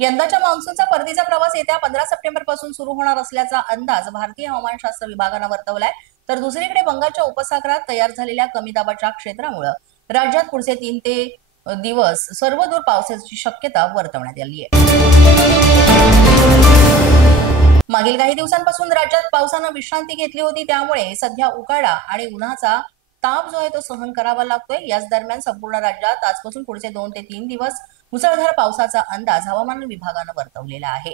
यंदाच्या मान्सूनचा परतीचा प्रवास येत्या 15 सप्टेंबर पासून सुरू होणार असल्याचा अंदाज भारतीय हवामानशास्त्र विभागानं वर्तवलाय। तर दुसरीकडे बंगालच्या उपसागरात तयार झालेल्या कमी दाबाच्या क्षेत्रामुळे राज्यात पुढचे 3 ते दिवस सर्वदूर पावसाची शक्यता वर्तवण्यात आली आहे। मागील काही दिवसांपासून राज्यात पावसानं विश्रांती घेतली होती, त्यामुळे सध्या उकाडा आणि उन्हाचा ताप जो आहे तो सहन करावा लागतोय। याच दरम्यान संपूर्ण राज्यात आजपासून पुढचे 2 ते 3 दिवस मुसळधार पावसाचा अंदाज हवामान विभागानं वर्तवलेला आहे।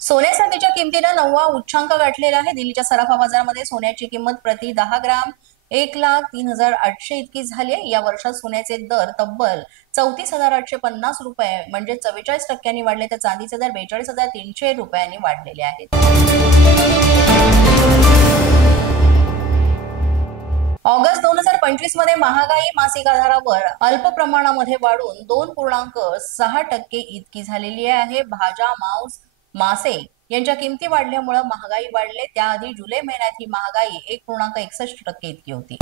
सोन्या चांदीच्या किमतीनं 9वा उच्चांक गाठलेला आहे। दिल्लीच्या सराफा बाजारामध्ये सोन्याची किंमत प्रति 10 ग्राम 1,03,800 इतकी झाली आहे। या वर्षात सोन्याचे दर तब्बल 34,850 रुपये म्हणजे 44% वाढले, तर चांदीचे दर 42,300 रुपयांनी वाढलेले आहेत। ऑगस्ट 2025 मध्ये महागाई मासिक आधारावर अल्प प्रमाणामध्ये वाढून 2.6% इतकी झालेली आहे। भाज्या, मांस, मासे यांच्या किमती वाढल्यामुळे महागाई वाढले। त्याआधी जुलै महिन्यात ही महागाई 1.61% इतकी होती।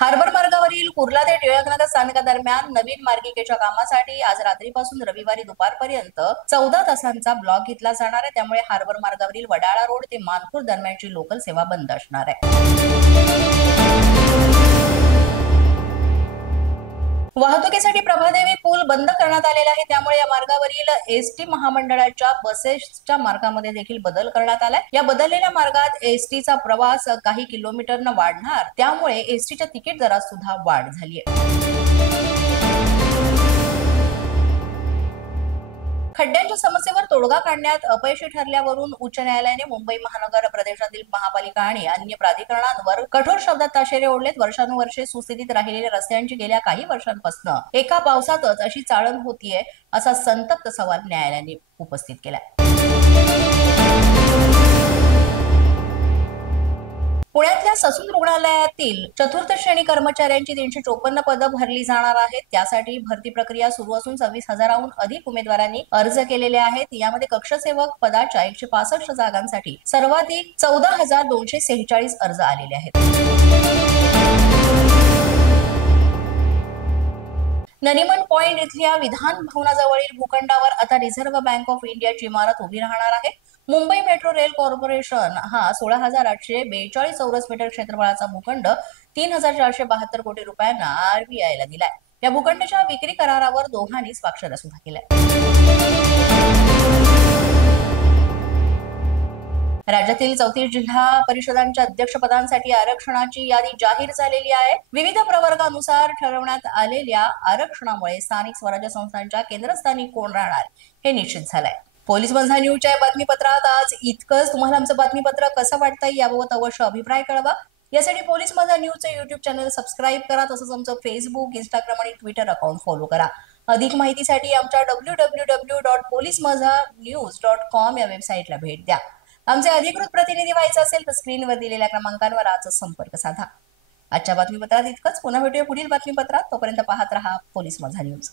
हार्बर मार्गावरील कुर्ला ते टिळकनगर स्थानकादरम्यान नवीन मार्गिकेच्या कामासाठी आज रात्रीपासून रविवारी दुपारपर्यंत 14 तासांचा ब्लॉक घेतला जाणार आहे। त्यामुळे हार्बर मार्गावरील वडाळा रोड ते मानपूर दरम्यानची लोकल सेवा बंद असणार आहे। वाहतुकीसाठी प्रभादेवी पूल बंद करण्यात आलेला आहे। त्यामुळे या मार्गावरील एसटी महामंडळाच्या बसेसच्या मार्गामध्ये देखील बदल करण्यात आलाय। या बदललेल्या मार्गात एसटीचा प्रवास काही किलोमीटरनं वाढणार, त्यामुळे एसटीच्या तिकीट दरात सुद्धा वाढ झाली आहे। खड्ड्यांच्या समस्येवर तोडगा काढण्यात अपयशी ठरल्यावरून उच्च न्यायालयाने मुंबई महानगर प्रदेशातील महापालिका आणि अन्य प्राधिकरणांवर कठोर शब्दात ताशेरे ओढलेत। वर्षानुवर्षे सुस्थितीत राहिलेल्या रस्त्यांची गेल्या काही वर्षांपासून एका पावसातच अशी चाळण होतीये, असा संतप्त सवाल न्यायालयाने उपस्थित केलाय। पुण्यातल्या ससून रुग्णालयातील चतुर्थ श्रेणी कर्मचाऱ्यांची 354 पदं भरली जाणार आहेत। त्यासाठी भरती प्रक्रिया सुरू असून 26,000हून अधिक उमेदवारांनी अर्ज केलेले आहेत। यामध्ये कक्षसेवक पदाच्या 165 जागांसाठी सर्वाधिक 14,246 अर्ज आलेले आहेत। नरिमन पॉइंट इथल्या विधान भवनाजवळील भूखंडावर आता रिझर्व्ह बँक ऑफ इंडियाची इमारत उभी राहणार आहे। मुंबई मेट्रो रेल कॉर्पोरेशन हा 16,842 चौरस मीटर क्षेत्रफळाचा भूखंड 3,472 कोटी रुपयांना आरबीआयला दिलाय। या भूखंडाच्या विक्री करारावर दोघांनी स्वाक्षऱ्या सुद्धा केल्या। राज्यातील 34 जिल्हा परिषदांच्या अध्यक्षपदांसाठी आरक्षणाची यादी जाहीर झालेली आहे। विविध प्रवर्गानुसार ठरवण्यात आलेल्या आरक्षणामुळे स्थानिक स्वराज्य संस्थांच्या केंद्रस्थानी कोण राहणार हे निश्चित झालंय। पोलीस माझा न्यूजच्या बातमीपत्रात आज इतकंच। तुम्हाला आमचं बातमीपत्र कसं वाटतंय याबाबत अवश्य अभिप्राय कळवा। यासाठी पोलीस माझा न्यूजचे YouTube चॅनल सबस्क्राईब करा, तसंच आमचं फेसबुक, इंस्टाग्राम आणि ट्विटर अकाउंट फॉलो करा। अधिक माहितीसाठी आमच्या www.policemazhanews.com या वेबसाईटला भेट द्या। आमचे अधिकृत प्रतिनिधी व्हायचे असेल तर स्क्रीनवर दिलेल्या क्रमांकांवर आजच संपर्क साधा। आजच्या बातमीपत्रात इतकंच। पुन्हा भेटूया पुढील बातमीपत्रात। तोपर्यंत पाहत रहा पोलीस माझा न्यूज।